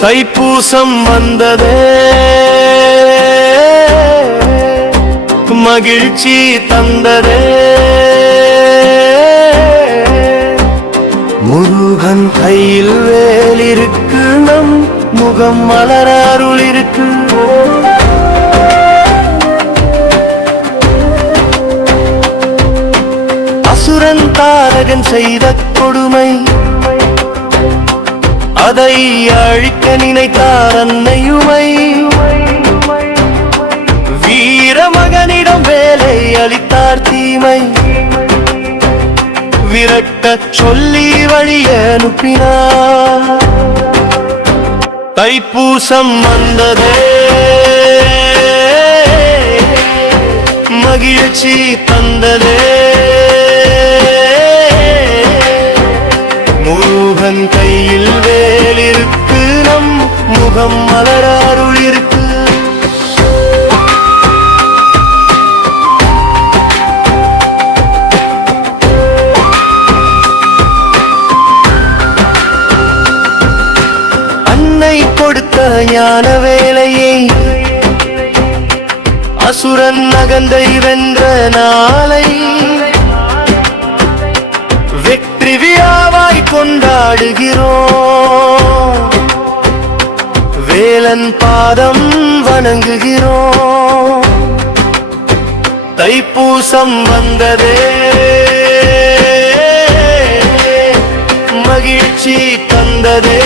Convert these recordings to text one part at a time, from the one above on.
தைப்பூசம் வந்ததே மகிழ்ச்சி தந்ததே முருகன் கையில் வேல் இருக்கு நம் முகம் மலர அருள் இருக்கு அசுரன் தாரகன் செய்த கொடுமை அதை அழிக்க நினைத்தார் அன்னையுமை வீரமகனிடம் வேலை அளித்தார் தீமை விரட்டச் சொல்லி வழிய அனுப்பினார் தைப்பூசம் வந்ததே மகிழ்ச்சி தந்ததே முருகன் கையில் வேல் இருக்கு நம் முகம் மலர அருள் இருக்கு அன்னை கொடுத்த ஞான வேலையை அசுரன் நகந்தை வென்ற நாளை வெற்றி விழாவாய் கொண்டாடுகிறோம் வேலன் பாதம் வணங்குகிறோம் தைப்பூசம் வந்ததே மகிழ்ச்சி தந்ததே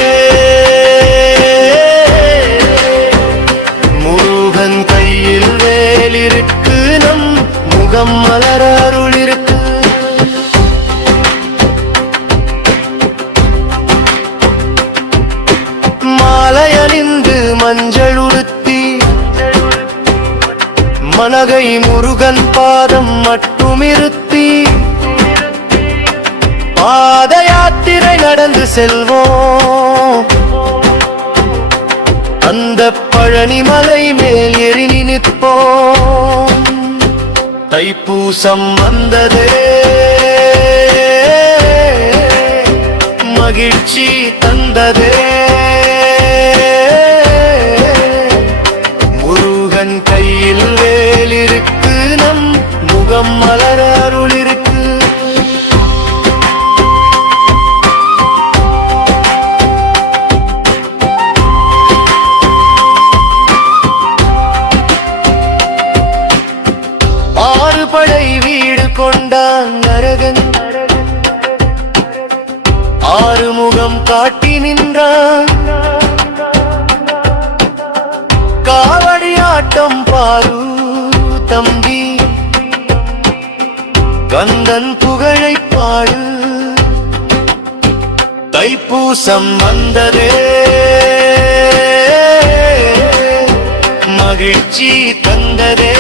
முருகன் கையில் வேல் இருக்கு நம் முகம் மலர அருள் இருக்கு மாலையணிந்து மஞ்சள் உடுத்தி மனகை முருகன் பாதம் மட்டுமிருத்தி பாத யாத்திரை நடந்து செல்வோம் அந்த பழனி மலை மேல் ஏறி நிற்போம் தைப்பூசம் வந்ததே மகிழ்ச்சி தந்ததே முருகன் கையில் வேல் இருக்கு நம் முகம் மலர அருள் இருக்கு ஆறு படை வீடு கொண்டான் நரகன் ஆறு முகம் காட்டி நின்றான் காவடி ஆட்டம் பாரு தம்பி கந்தன் புகழை பாடு தைப்பூசம் வந்ததே மகிழ்ச்சி தந்ததே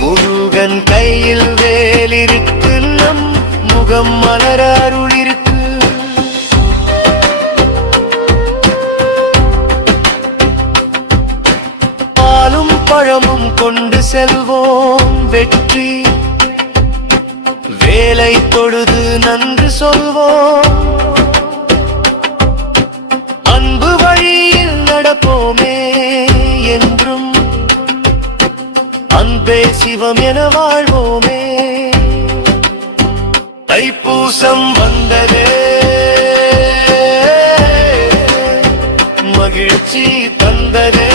முருகன் கையில் வேல் இருக்கு நம் முகம் மலர அருள் இருக்கு பாலும் பழமும் கொண்டு செல்வோம் வெற்றி வேலை தொழுது நன்று சொல்வோம் அன்பு வழியில் நடப்போமே என்றும் அன்பே சிவம் என வாழ்வோமே தைப்பூசம் வந்ததே மகிழ்ச்சி தந்ததே